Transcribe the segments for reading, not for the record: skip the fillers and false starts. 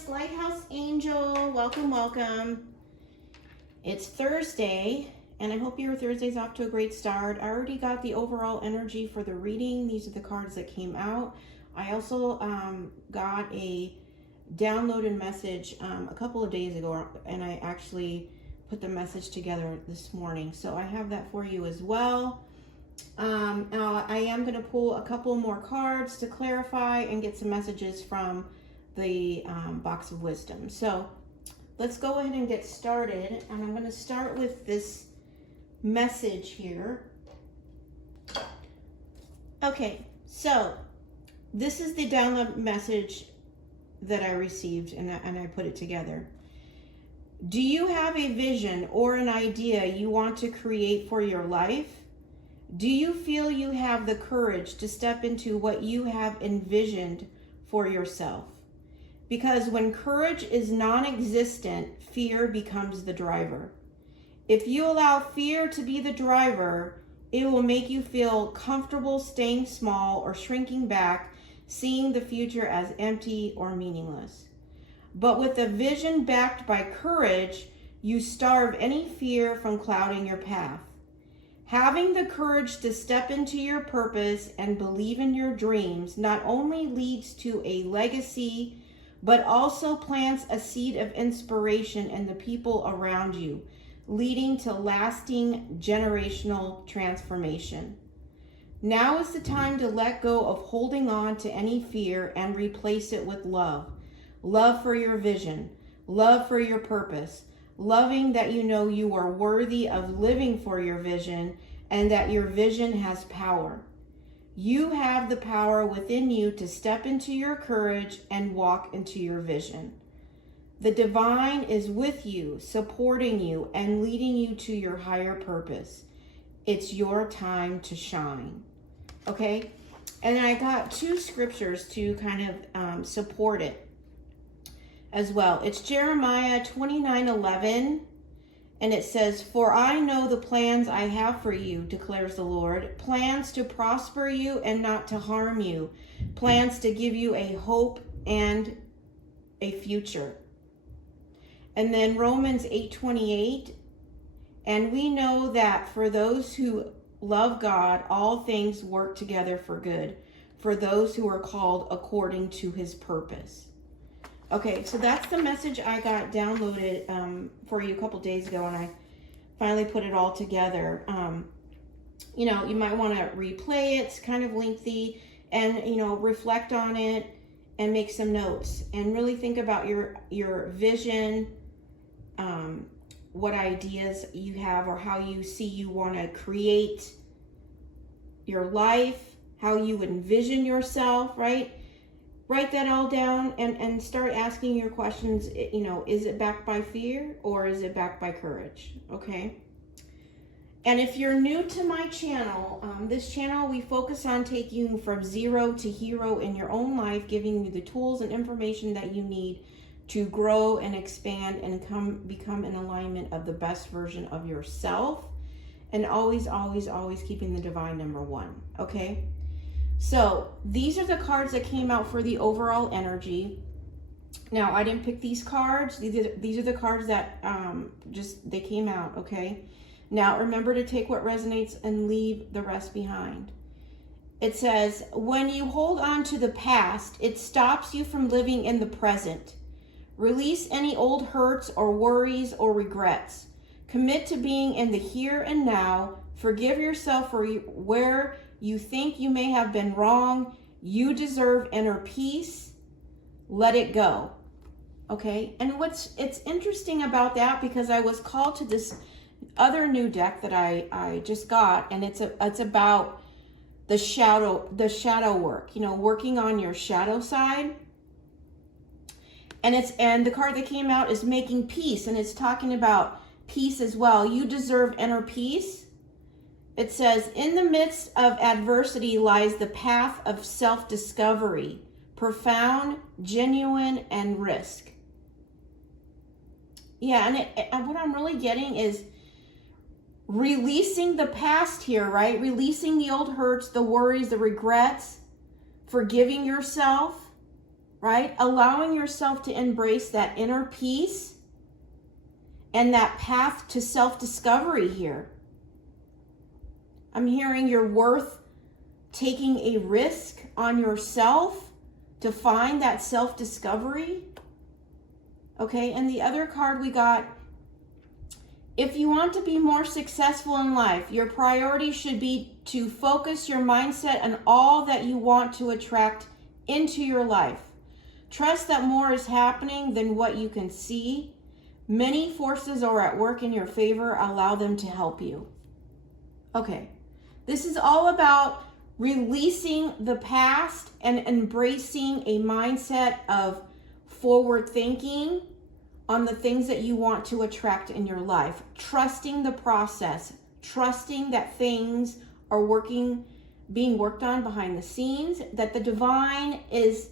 it's Lighthouse Angel. Welcome, welcome. It's Thursday, and I hope your Thursday's off to a great start. I already got the overall energy for the reading. These are the cards that came out. I also got a downloaded message a couple of days ago, and I actually put the message together this morning. So I have that for you as well. I am going to pull a couple more cards to clarify and get some messages from the box of wisdom. So let's go ahead and get started. And I'm going to start with this message here. Okay, so this is the download message that I received, and I put it together. Do you have a vision or an idea you want to create for your life? Do you feel you have the courage to step into what you have envisioned for yourself? Because when courage is non-existent, fear becomes the driver. If you allow fear to be the driver, it will make you feel comfortable staying small or shrinking back, seeing the future as empty or meaningless. But with a vision backed by courage, you starve any fear from clouding your path. Having the courage to step into your purpose and believe in your dreams not only leads to a legacy, but also plants a seed of inspiration in the people around you, leading to lasting generational transformation. Now is the time to let go of holding on to any fear and replace it with love. Love for your vision, love for your purpose, loving that you know you are worthy of living for your vision and that your vision has power. You have the power within you to step into your courage and walk into your vision. The divine is with you, supporting you, and leading you to your higher purpose. It's your time to shine. Okay? And then I got two scriptures to kind of support it as well. It's Jeremiah 29:11. And it says, "For I know the plans I have for you, declares the Lord, plans to prosper you and not to harm you, plans to give you a hope and a future." And then Romans 8:28, "And we know that for those who love God, all things work together for good, for those who are called according to his purpose." Okay, so that's the message I got downloaded for you a couple days ago, and I finally put it all together. You know, you might want to replay it. It's kind of lengthy, and you know, reflect on it and make some notes and really think about your vision, what ideas you have or how you see you want to create your life, how you envision yourself, right? Write that all down and start asking your questions. You know, is it backed by fear or is it backed by courage? Okay. And if you're new to my channel, this channel, we focus on taking you from zero to hero in your own life, giving you the tools and information that you need to grow and expand and become in alignment of the best version of yourself. And always, always, always keeping the divine number one. Okay. So these are the cards that came out for the overall energy. Now, I didn't pick these cards. These are the cards that they came out, okay? Now, remember to take what resonates and leave the rest behind. It says, when you hold on to the past, it stops you from living in the present. Release any old hurts or worries or regrets. Commit to being in the here and now. Forgive yourself for where you think you may have been wrong. You deserve inner peace. Let it go. Okay? And it's interesting about that, because I was called to this other new deck that I just got, and it's about the shadow work, you know, working on your shadow side. And the card that came out is making peace, and it's talking about peace as well. You deserve inner peace. It says, in the midst of adversity lies the path of self-discovery, profound, genuine, and risk. Yeah, and what I'm really getting is releasing the past here, right? Releasing the old hurts, the worries, the regrets, forgiving yourself, right? Allowing yourself to embrace that inner peace and that path to self-discovery here. I'm hearing you're worth taking a risk on yourself to find that self-discovery. Okay, and the other card we got, if you want to be more successful in life, your priority should be to focus your mindset on all that you want to attract into your life. Trust that more is happening than what you can see. Many forces are at work in your favor. Allow them to help you. Okay, this is all about releasing the past and embracing a mindset of forward thinking on the things that you want to attract in your life. Trusting the process, trusting that things are being worked on behind the scenes, that the divine is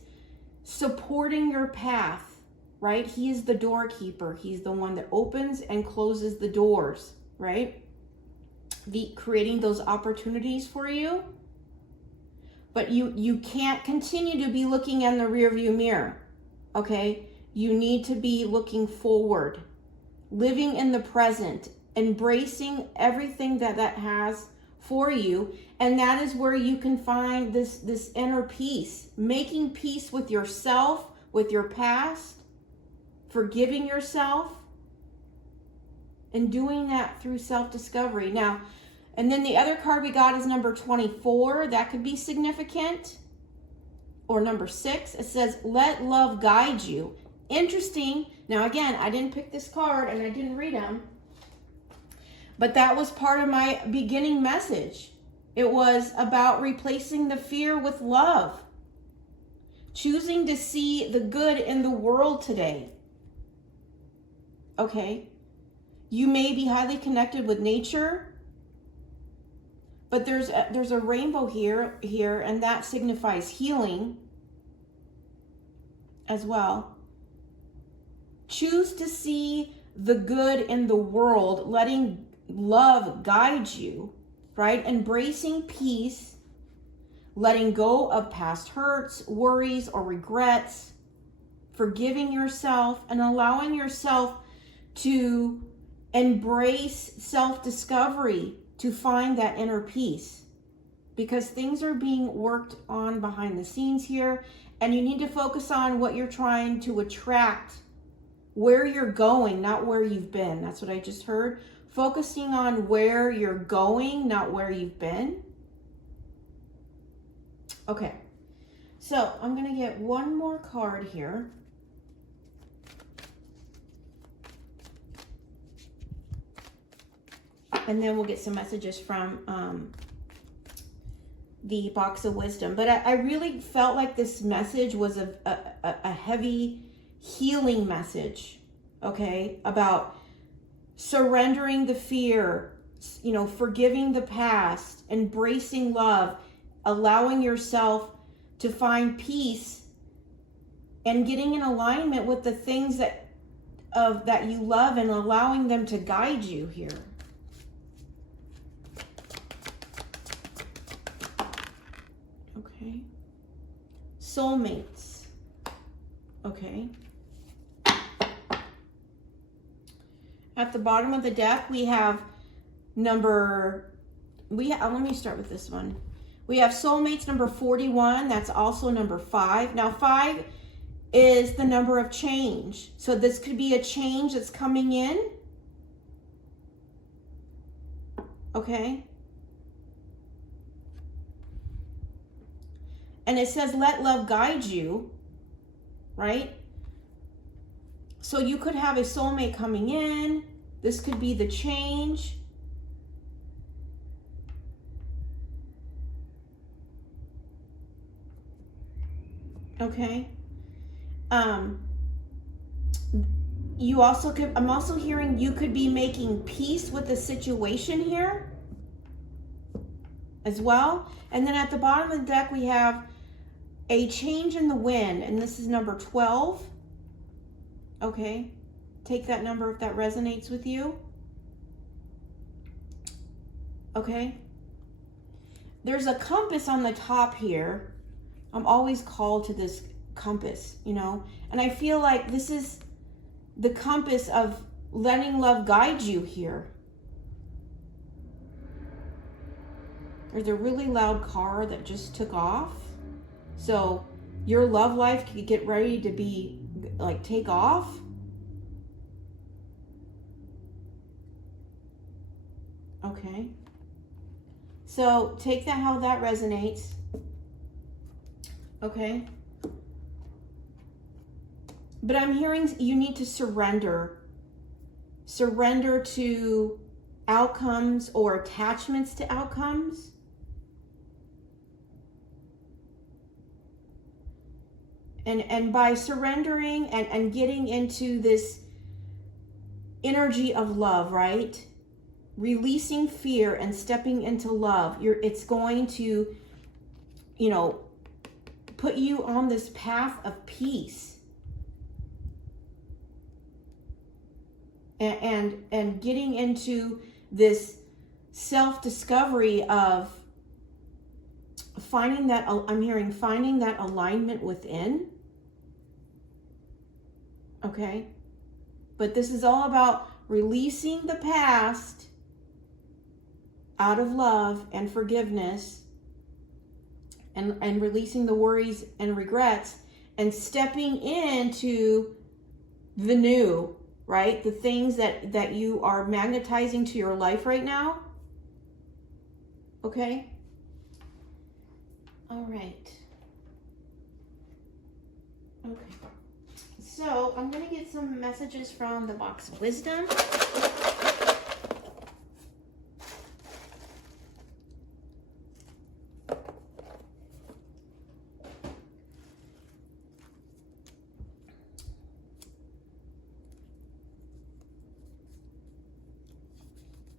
supporting your path, right? He is the doorkeeper. He's the one that opens and closes the doors, right? Creating those opportunities for you. But you can't continue to be looking in the rearview mirror, okay? You need to be looking forward, living in the present, embracing everything that has for you. And that is where you can find this inner peace, making peace with yourself, with your past, forgiving yourself, and doing that through self-discovery. Now, and then the other card we got is number 24. That could be significant. Or number 6, it says, let love guide you. Interesting. Now, again, I didn't pick this card and I didn't read them. But that was part of my beginning message. It was about replacing the fear with love. Choosing to see the good in the world today. Okay. You may be highly connected with nature. But there's a rainbow here, and that signifies healing as well. Choose to see the good in the world, letting love guide you, right? Embracing peace, letting go of past hurts, worries, or regrets, forgiving yourself, and allowing yourself to embrace self-discovery, to find that inner peace, because things are being worked on behind the scenes here, and you need to focus on what you're trying to attract, where you're going, not where you've been. That's what I just heard. Focusing on where you're going, not where you've been. Okay, so I'm going to get one more card here. And then we'll get some messages from the box of wisdom. But I really felt like this message was a heavy healing message, okay? About surrendering the fear, forgiving the past, embracing love, allowing yourself to find peace, and getting in alignment with the things that you love, and allowing them to guide you here. Okay. Soulmates. Okay. At the bottom of the deck, we have let me start with this one. We have soulmates number 41. That's also number 5. Now, 5 is the number of change. So this could be a change that's coming in. Okay. And it says, let love guide you, right? So you could have a soulmate coming in. This could be the change. Okay. You also could, I'm also hearing you could be making peace with the situation here as well. And then at the bottom of the deck, we have a change in the wind, and this is number 12. Okay, take that number if that resonates with you. Okay, there's a compass on the top here. I'm always called to this compass, you know? And I feel like this is the compass of letting love guide you here. There's a really loud car that just took off. So your love life could get ready to be like take off. Okay. So take that how that resonates. Okay. But I'm hearing you need to surrender. Surrender to outcomes or attachments to outcomes. And by surrendering and getting into this energy of love, right? Releasing fear and stepping into love, it's going to, you know, put you on this path of peace. And getting into this self-discovery of finding that, I'm hearing finding that alignment within. Okay? But this is all about releasing the past out of love and forgiveness, and releasing the worries and regrets, and stepping into the new, right? The things that you are magnetizing to your life right now. Okay? All right. Okay. So I'm going to get some messages from the box of wisdom.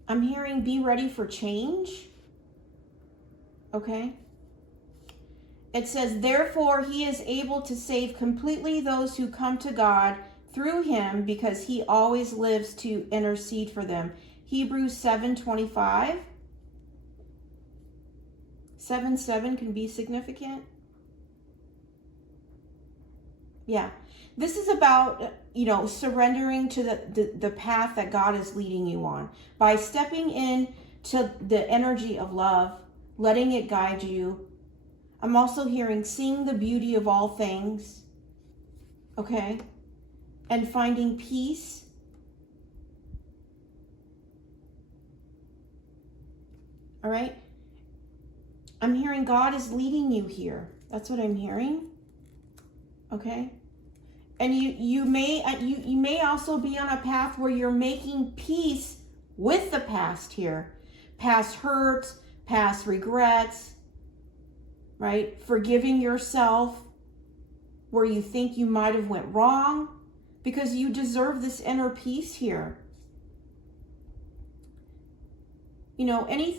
I'm hearing be ready for change. Okay. It says, therefore, he is able to save completely those who come to God through him, because he always lives to intercede for them. Hebrews 7:25. 7:7 can be significant. Yeah. This is about, you know, surrendering to the path that God is leading you on. By stepping in to the energy of love, letting it guide you. I'm also hearing seeing the beauty of all things. Okay? And finding peace. All right? I'm hearing God is leading you here. That's what I'm hearing. Okay? And you may also be on a path where you're making peace with the past here. Past hurts, past regrets, right? Forgiving yourself where you think you might have went wrong, because you deserve this inner peace here. You know, any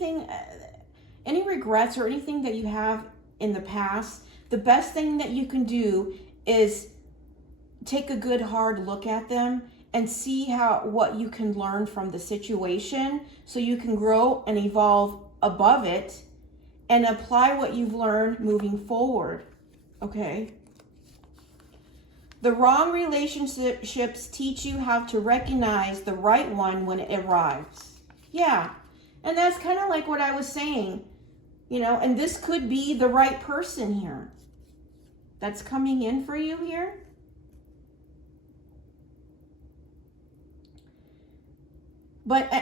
regrets or anything that you have in the past, the best thing that you can do is take a good hard look at them and see what you can learn from the situation, so you can grow and evolve above it and apply what you've learned moving forward. Okay? The wrong relationships teach you how to recognize the right one when it arrives. Yeah. And that's kind of like what I was saying, you know, and this could be the right person here that's coming in for you here.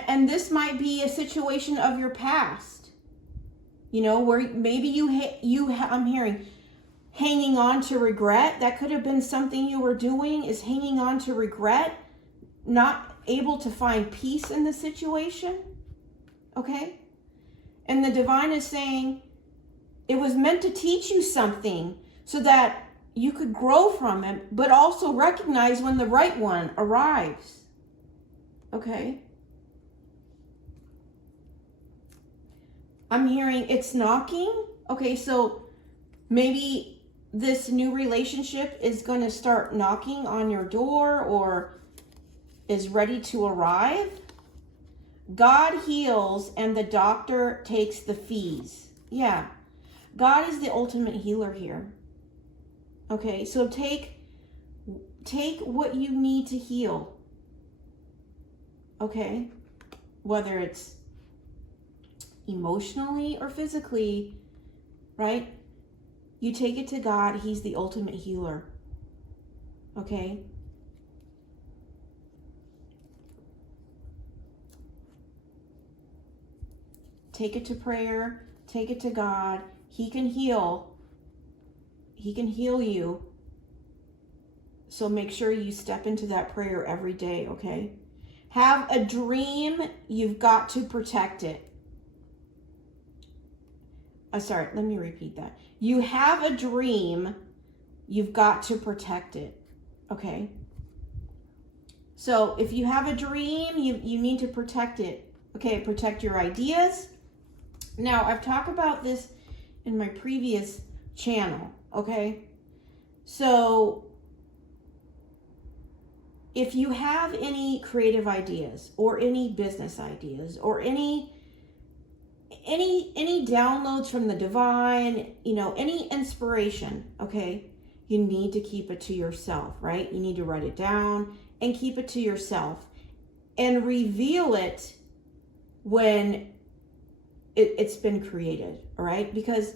And this might be a situation of your past, you know, where maybe I'm hearing hanging on to regret. That could have been something you were doing, is hanging on to regret, not able to find peace in the situation. Okay? And the divine is saying it was meant to teach you something so that you could grow from it, but also recognize when the right one arrives. Okay? I'm hearing it's knocking. Okay, so maybe this new relationship is going to start knocking on your door or is ready to arrive. God heals and the doctor takes the fees. Yeah. God is the ultimate healer here. Okay, so take what you need to heal. Okay, whether it's emotionally or physically, right? You take it to God. He's the ultimate healer. Okay? Take it to prayer. Take it to God. He can heal. He can heal you. So make sure you step into that prayer every day, okay? Have a dream. You've got to protect it. Sorry, let me repeat that. You have a dream. You've got to protect it, okay? So if you have a dream, you need to protect it. Okay, protect your ideas. Now, I've talked about this in my previous channel, okay? So if you have any creative ideas or any business ideas or any downloads from the divine, any inspiration, okay, you need to keep it to yourself, right? You need to write it down and keep it to yourself and reveal it when it's been created, all right? Because,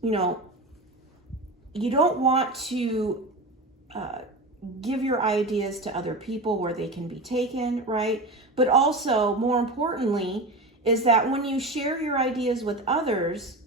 you don't want to give your ideas to other people where they can be taken, right? But also, more importantly, is that when you share your ideas with others,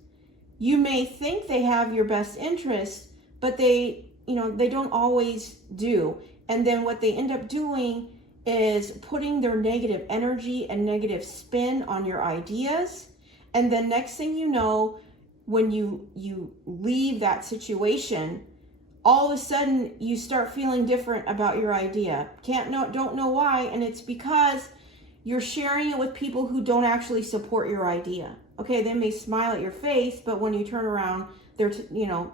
you may think they have your best interest, but they don't always do. And then what they end up doing is putting their negative energy and negative spin on your ideas. And then next thing you know, when you leave that situation, all of a sudden you start feeling different about your idea. Don't know why, and it's because you're sharing it with people who don't actually support your idea. Okay, they may smile at your face, but when you turn around, they're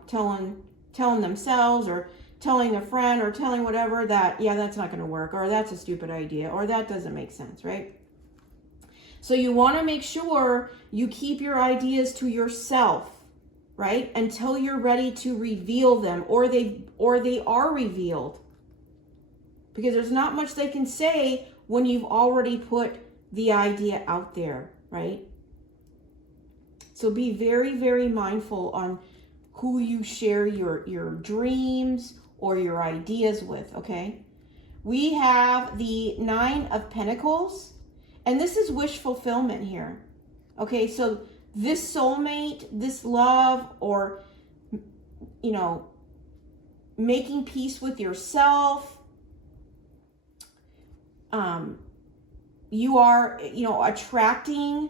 telling themselves or telling a friend or telling whatever that, yeah, that's not going to work, or that's a stupid idea, or that doesn't make sense, right? So you want to make sure you keep your ideas to yourself, right? Until you're ready to reveal them, or they are revealed. Because there's not much they can say when you've already put the idea out there, right? So be very, very mindful on who you share your dreams or your ideas with, okay? We have the 9 of Pentacles, and this is wish fulfillment here. Okay, so this soulmate, this love, or, making peace with yourself, you are, attracting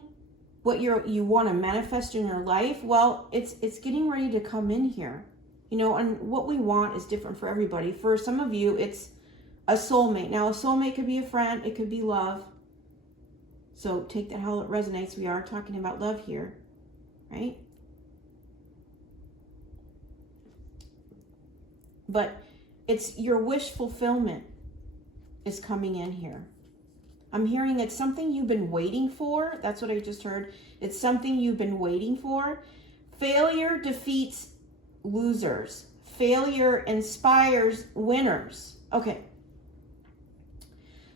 what you want to manifest in your life. Well, it's getting ready to come in here, and what we want is different for everybody. For some of you, it's a soulmate. Now, a soulmate could be a friend, it could be love. So take that how it resonates. We are talking about love here, right? But it's your wish fulfillment is coming in here. I'm hearing it's something you've been waiting for. That's what I just heard. It's something you've been waiting for. Failure defeats losers. Failure inspires winners. Okay.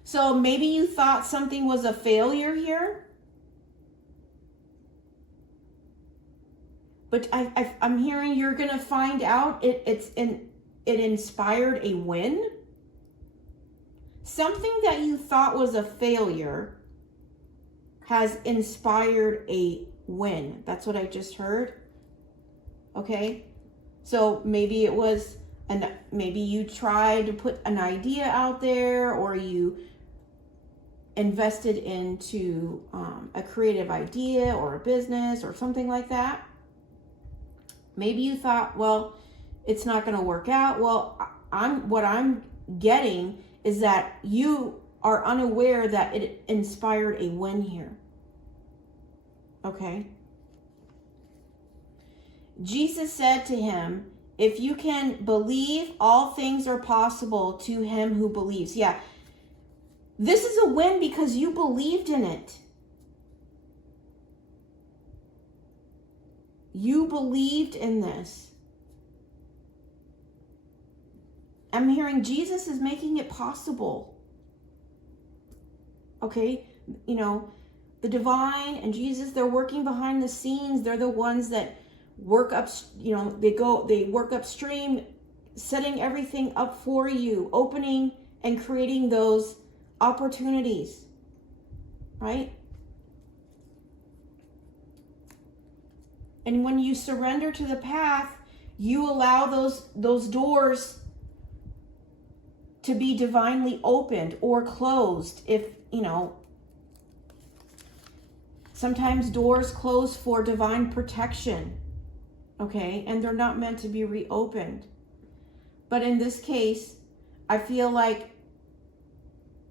So maybe you thought something was a failure here. But I'm hearing you're going to find out it inspired a win. Something that you thought was a failure has inspired a win. That's what I just heard. Okay? So maybe it was, maybe you tried to put an idea out there, or you invested into a creative idea or a business or something like that. Maybe you thought, well, it's not going to work out. Well, what I'm getting is that you are unaware that it inspired a win here. Okay? Jesus said to him, if you can believe, all things are possible to him who believes. Yeah. This is a win because you believed in it. You believed in this. I'm hearing Jesus is making it possible. Okay? You know, the divine and Jesus, they're working behind the scenes. They're the ones that work up, you know, they work upstream, setting everything up for you, opening and creating those opportunities, right? And when you surrender to the path, you allow those doors to be divinely opened or closed. If, you know, sometimes doors close for divine protection, okay? And they're not meant to be reopened. But in this case, I feel like,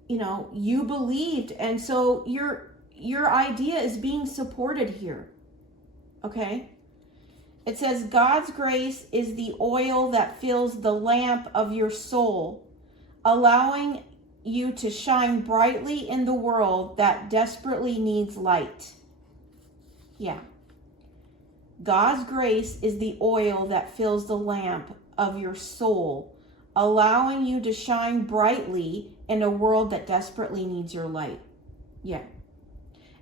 you know, you believed, and so your idea is being supported here, okay? It says, God's grace is the oil that fills the lamp of your soul, allowing you to shine brightly in the world that desperately needs light. Yeah. God's grace is the oil that fills the lamp of your soul, allowing you to shine brightly in a world that desperately needs your light. Yeah.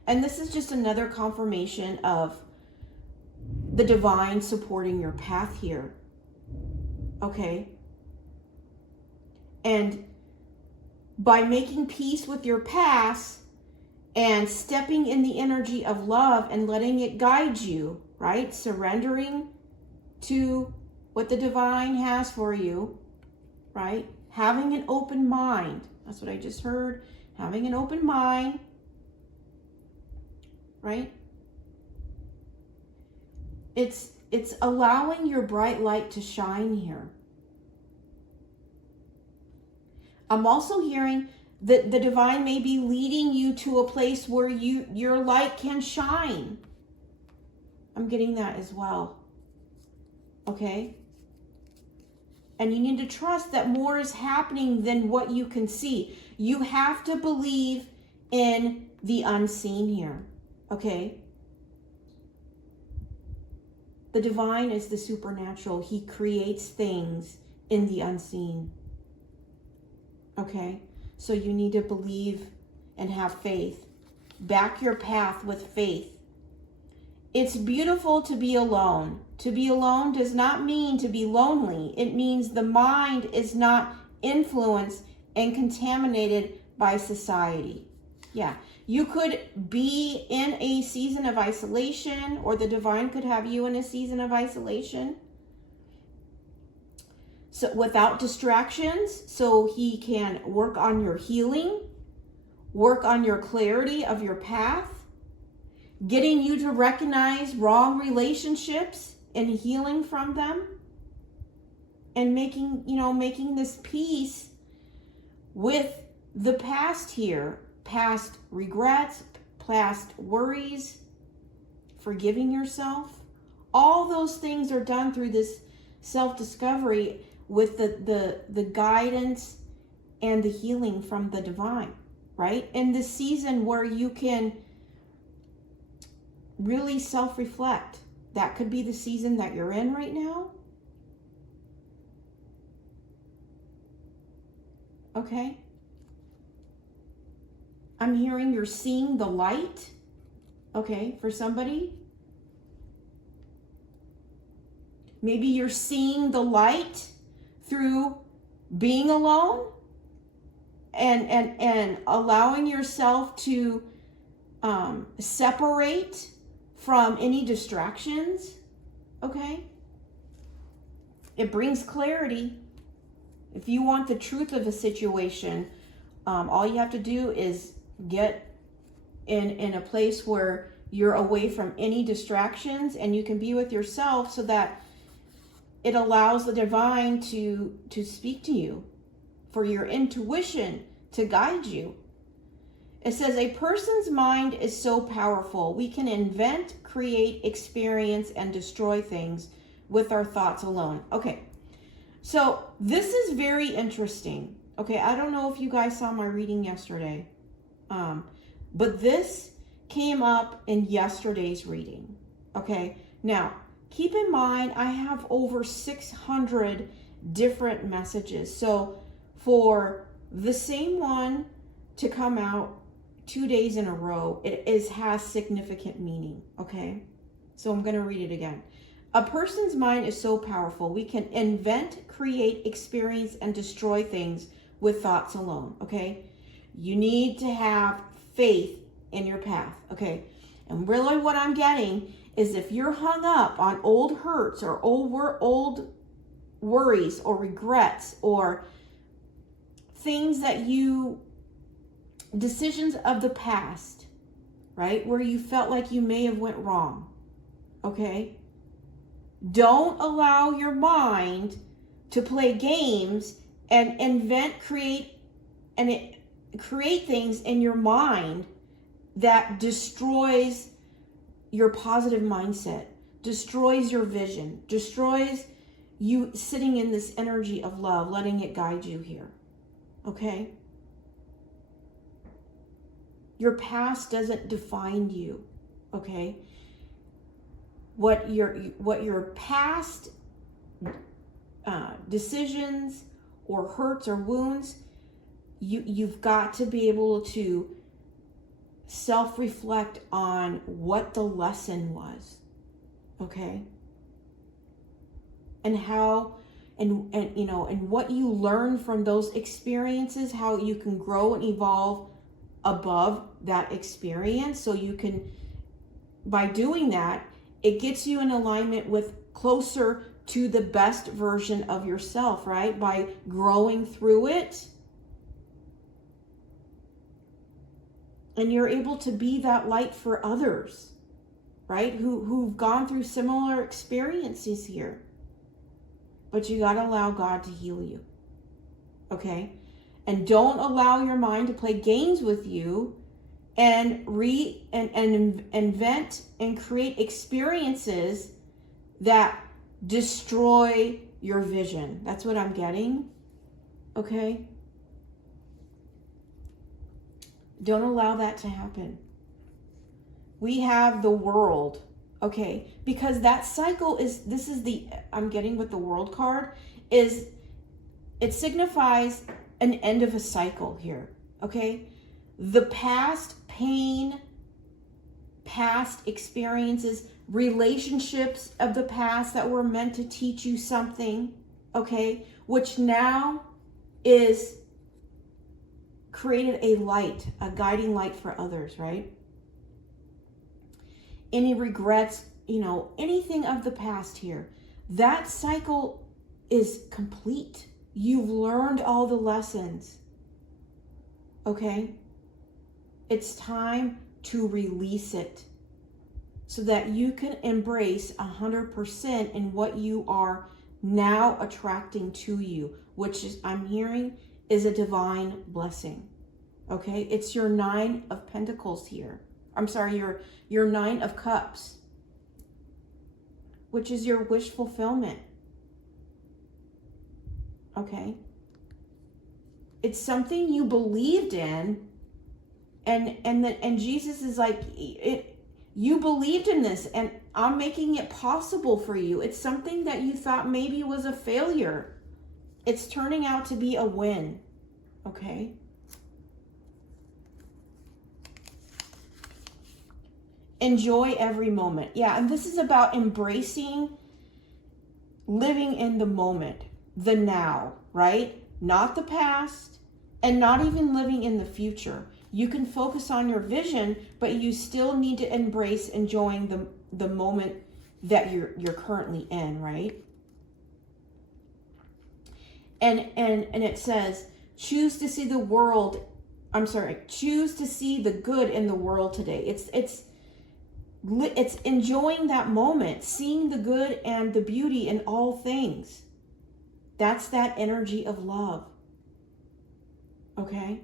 And this is just another confirmation of the divine supporting your path here. Okay? And by making peace with your past and stepping in the energy of love and letting it guide you, right? Surrendering to what the divine has for you, right? Having an open mind. That's what I just heard. Having an open mind, right? It's allowing your bright light to shine here. I'm also hearing that the divine may be leading you to a place where your light can shine. I'm getting that as well. Okay? And you need to trust that more is happening than what you can see. You have to believe in the unseen here. Okay? The divine is the supernatural. He creates things in the unseen. Okay? So you need to believe and have faith. Back your path with faith. It's beautiful to be alone. To be alone does not mean to be lonely. It means the mind is not influenced and contaminated by society. Yeah. You could be in a season of isolation, or the divine could have you in a season of isolation. So without distractions, so he can work on your healing, work on your clarity of your path, getting you to recognize wrong relationships and healing from them, and making this peace with the past here, past regrets, past worries, forgiving yourself. All those things are done through this self-discovery with the guidance and the healing from the divine, right? In this season where you can really self-reflect. That could be the season that you're in right now. Okay? I'm hearing you're seeing the light. Okay, for somebody. Maybe you're seeing the light through being alone and allowing yourself to separate from any distractions. Okay? It brings clarity. If you want the truth of a situation, all you have to do is get in a place where you're away from any distractions and you can be with yourself, so that it allows the divine to speak to you, for your intuition to guide you. It says, a person's mind is so powerful. We can invent, create, experience, and destroy things with our thoughts alone. Okay, so this is very interesting. Okay, I don't know if you guys saw my reading yesterday, but this came up in yesterday's reading. Okay, now keep in mind, I have over 600 different messages. So for the same one to come out 2 days in a row, has significant meaning, okay? So I'm going to read it again. A person's mind is so powerful. We can invent, create, experience, and destroy things with thoughts alone, okay? You need to have faith in your path, okay? And really what I'm getting is if you're hung up on old hurts or old worries or regrets or things that decisions of the past, right? Where you felt like you may have went wrong, okay? Don't allow your mind to play games and invent, create things in your mind that destroys your positive mindset, destroys your vision, destroys you sitting in this energy of love, letting it guide you here. Okay? Your past doesn't define you. Okay? What your past decisions or hurts or wounds, you've got to be able to self-reflect on what the lesson was, okay? And how, and what you learn from those experiences, how you can grow and evolve above that experience. So you can, by doing that, it gets you in alignment with closer to the best version of yourself, right? By growing through it. And you're able to be that light for others, right? Who've gone through similar experiences here. But you got to allow God to heal you, okay? And don't allow your mind to play games with you and invent and create experiences that destroy your vision. That's what I'm getting, okay? Don't allow that to happen. We have the world, okay? Because that cycle I'm getting with the world card, it signifies an end of a cycle here, okay? The past pain, past experiences, relationships of the past that were meant to teach you something, okay? Which now is created a light, a guiding light for others, right? Any regrets, anything of the past here, that cycle is complete. You've learned all the lessons, okay? It's time to release it so that you can embrace 100% in what you are now attracting to you, which is, I'm hearing, is a divine blessing. Okay? It's your 9 of Pentacles here. I'm sorry, your 9 of Cups, which is your wish fulfillment. Okay? It's something you believed in, and Jesus is like, you believed in this, and I'm making it possible for you. It's something that you thought maybe was a failure. It's turning out to be a win. Okay? Enjoy every moment. Yeah, and this is about embracing living in the moment, the now, right? Not the past, and not even living in the future. You can focus on your vision, but you still need to embrace enjoying the moment that you're currently in, right? And it says, choose to see the good in the world today. It's enjoying that moment, seeing the good and the beauty in all things. That's that energy of love. Okay?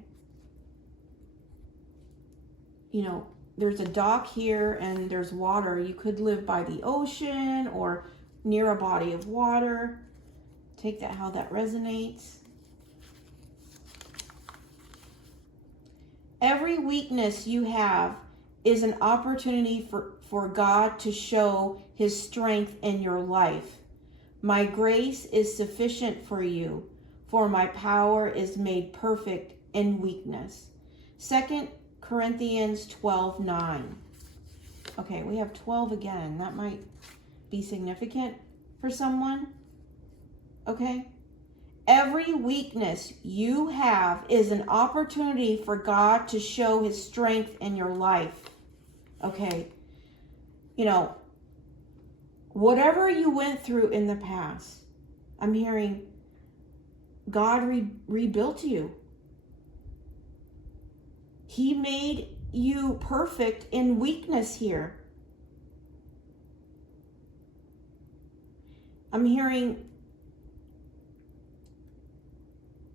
There's a dock here and there's water. You could live by the ocean or near a body of water. Take that how that resonates. Every weakness you have is an opportunity for God to show his strength in your life. My grace is sufficient for you, for my power is made perfect in weakness. 2 Corinthians 12:9. Okay, we have 12 again. That might be significant for someone. Okay? Every weakness you have is an opportunity for God to show his strength in your life. Okay? You know, whatever you went through in the past, I'm hearing God rebuilt you. He made you perfect in weakness here. I'm hearing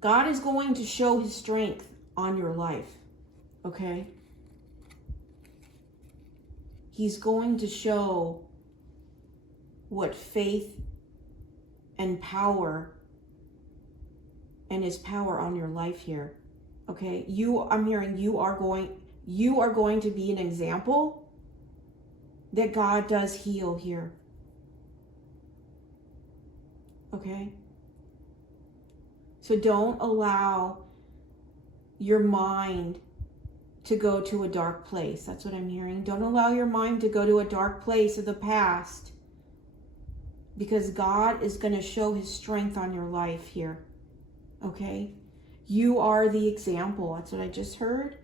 God is going to show his strength on your life. Okay? He's going to show what faith and power and his power on your life here. Okay? I'm hearing you are going to be an example that God does heal here. Okay? So don't allow your mind to go to a dark place. That's what I'm hearing. Don't allow your mind to go to a dark place of the past, because God is going to show his strength on your life here. Okay? You are the example. That's what I just heard.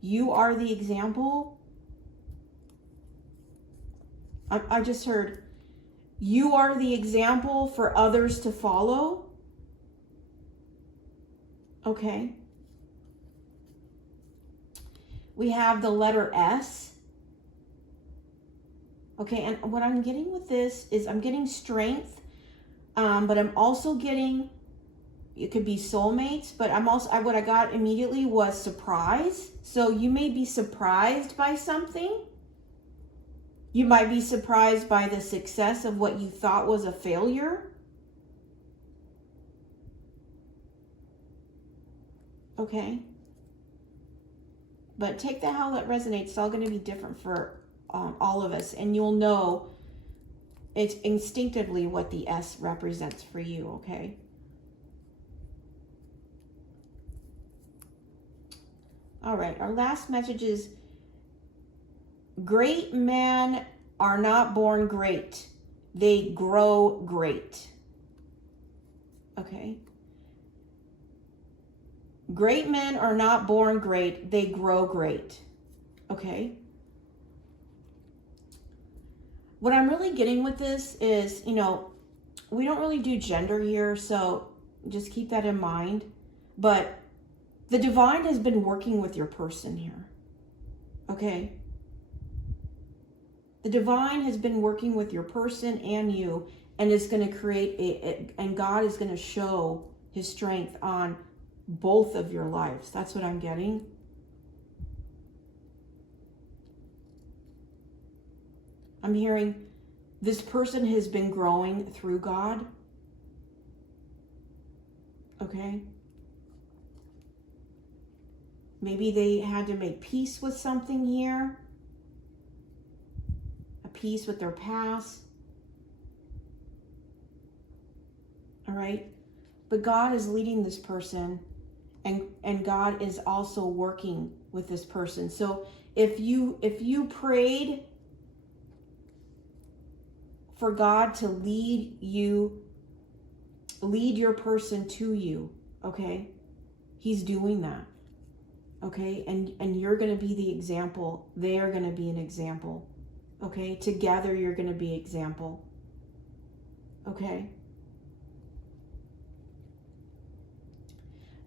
You are the example. I just heard, you are the example for others to follow. Okay. We have the letter S. Okay, and what I'm getting with this is I'm getting strength, but I'm also getting, it could be soulmates, but what I got immediately was surprise. So you may be surprised by something. You might be surprised by the success of what you thought was a failure. Okay. But take that how that resonates. It's all going to be different for all of us. And you'll know it's instinctively what the S represents for you, okay? All right, our last message is, great men are not born great. They grow great. Okay? Great men are not born great. They grow great. Okay? What I'm really getting with this is, we don't really do gender here, so just keep that in mind. But the divine has been working with your person here. Okay? The divine has been working with your person and you, and is going to create and God is going to show his strength on both of your lives. That's what I'm getting. I'm hearing this person has been growing through God. Okay? Maybe they had to make peace with something here. A peace with their past. All right? But God is leading this person, and God is also working with this person. So if you prayed for God to lead your person to you, okay? He's doing that. Okay? And you're going to be the example. They are going to be an example. Okay? Together you're going to be example. Okay?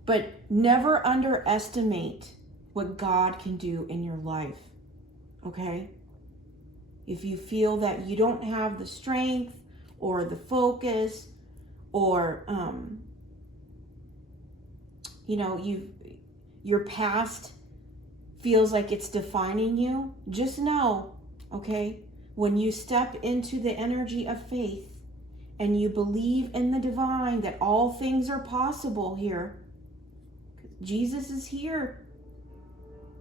But never underestimate what God can do in your life. Okay? If you feel that you don't have the strength or the focus, or your past feels like it's defining you, just know, okay, when you step into the energy of faith and you believe in the divine, that all things are possible here. Jesus is here.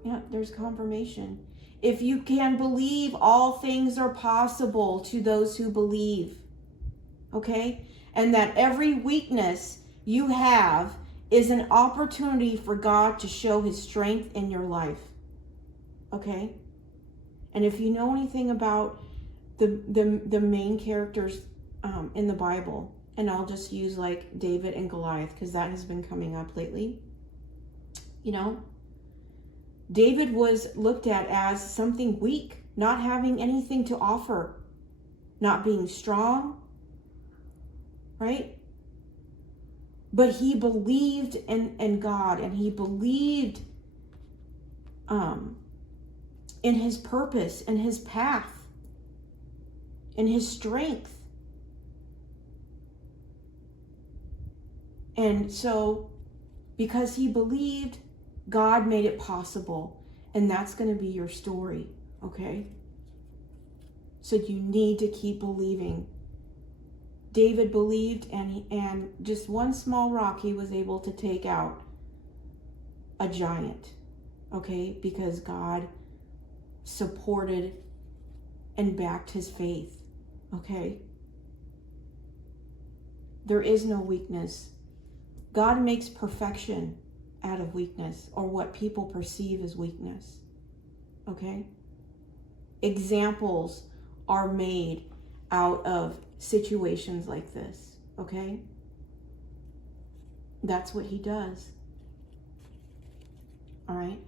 Yeah, there's confirmation. If you can believe, all things are possible to those who believe. Okay? and that every weakness you have is an opportunity for God to show his strength in your life. Okay? And if you know anything about the main characters in the Bible, and I'll just use like David and Goliath because that has been coming up lately. You know, David was looked at as something weak, not having anything to offer, not being strong, right? But he believed in God, and he believed in his purpose, in his path, in his strength. And so, because he believed, God made it possible. And that's going to be your story, okay? So you need to keep believing. David believed, and just one small rock he was able to take out a giant, okay? Because God supported and backed his faith, okay? There is no weakness. God makes perfection out of weakness, or what people perceive as weakness, okay? Examples are made out of situations like this, okay? That's what he does. All right?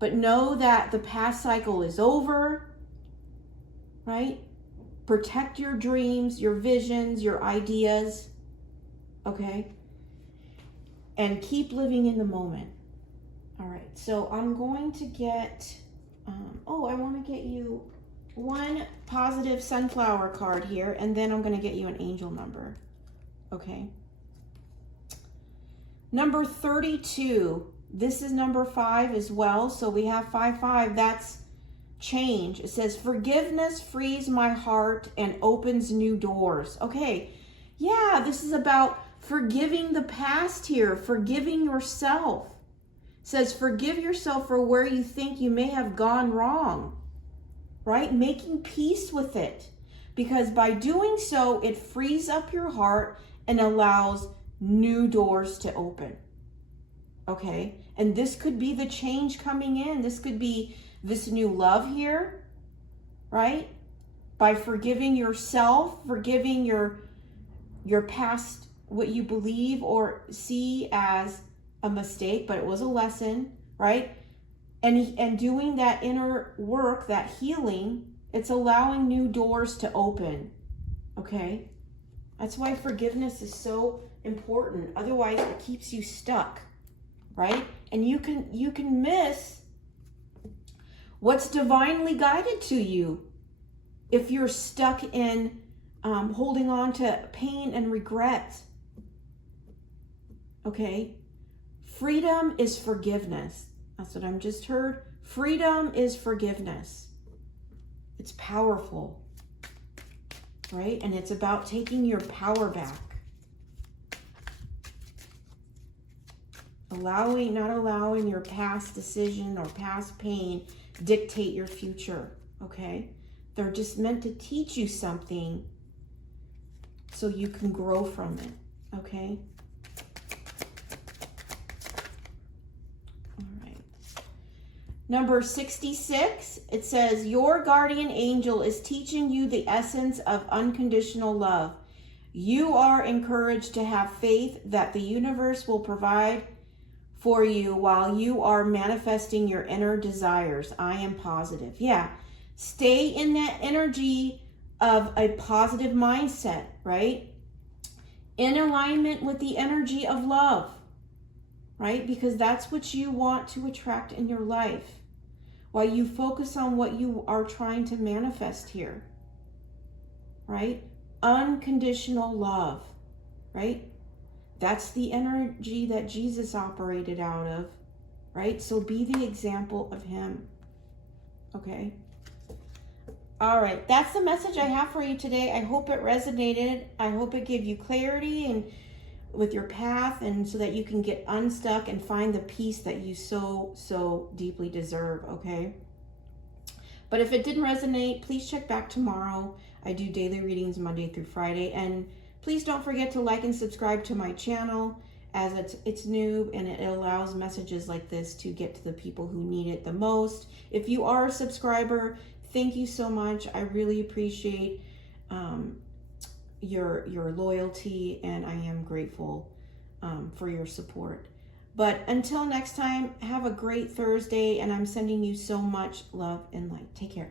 But know that the past cycle is over, right? Protect your dreams, your visions, your ideas, okay? And keep living in the moment. All right, so I'm going to get, I want to get you one positive sunflower card here, and then I'm going to get you an angel number, okay? Number 32, this is number 5 as well, so we have 5, that's change. It says, forgiveness frees my heart and opens new doors. Okay, yeah, this is about forgiving the past here, forgiving yourself. It says, forgive yourself for where you think you may have gone wrong, right? Making peace with it. Because by doing so, it frees up your heart and allows new doors to open. Okay? And this could be the change coming in. This could be this new love here, right? By forgiving yourself, forgiving your past, what you believe or see as a mistake, but it was a lesson, right? And doing that inner work, that healing, it's allowing new doors to open, okay? That's why forgiveness is so important. Otherwise, it keeps you stuck, right? And you can miss what's divinely guided to you if you're stuck in holding on to pain and regret. Okay? Freedom is forgiveness. That's what I'm just heard. Freedom is forgiveness. It's powerful, right? And it's about taking your power back. Not allowing your past decision or past pain dictate your future, okay? They're just meant to teach you something so you can grow from it, okay? All right. Number 66, it says, your guardian angel is teaching you the essence of unconditional love. You are encouraged to have faith that the universe will provide for you while you are manifesting your inner desires. I am positive. Yeah. Stay in that energy of a positive mindset, right? In alignment with the energy of love, right? Because that's what you want to attract in your life while you focus on what you are trying to manifest here, right? Unconditional love, right? That's the energy that Jesus operated out of, right? So be the example of him, okay? All right, that's the message I have for you today. I hope it resonated. I hope it gave you clarity and with your path, and so that you can get unstuck and find the peace that you so deeply deserve, okay? But if it didn't resonate, please check back tomorrow. I do daily readings Monday through Friday, and Please don't forget to like and subscribe to my channel, as it's new and it allows messages like this to get to the people who need it the most. If you are a subscriber, thank you so much. I really appreciate your loyalty, and I am grateful for your support. But until next time, have a great Thursday, and I'm sending you so much love and light. Take care.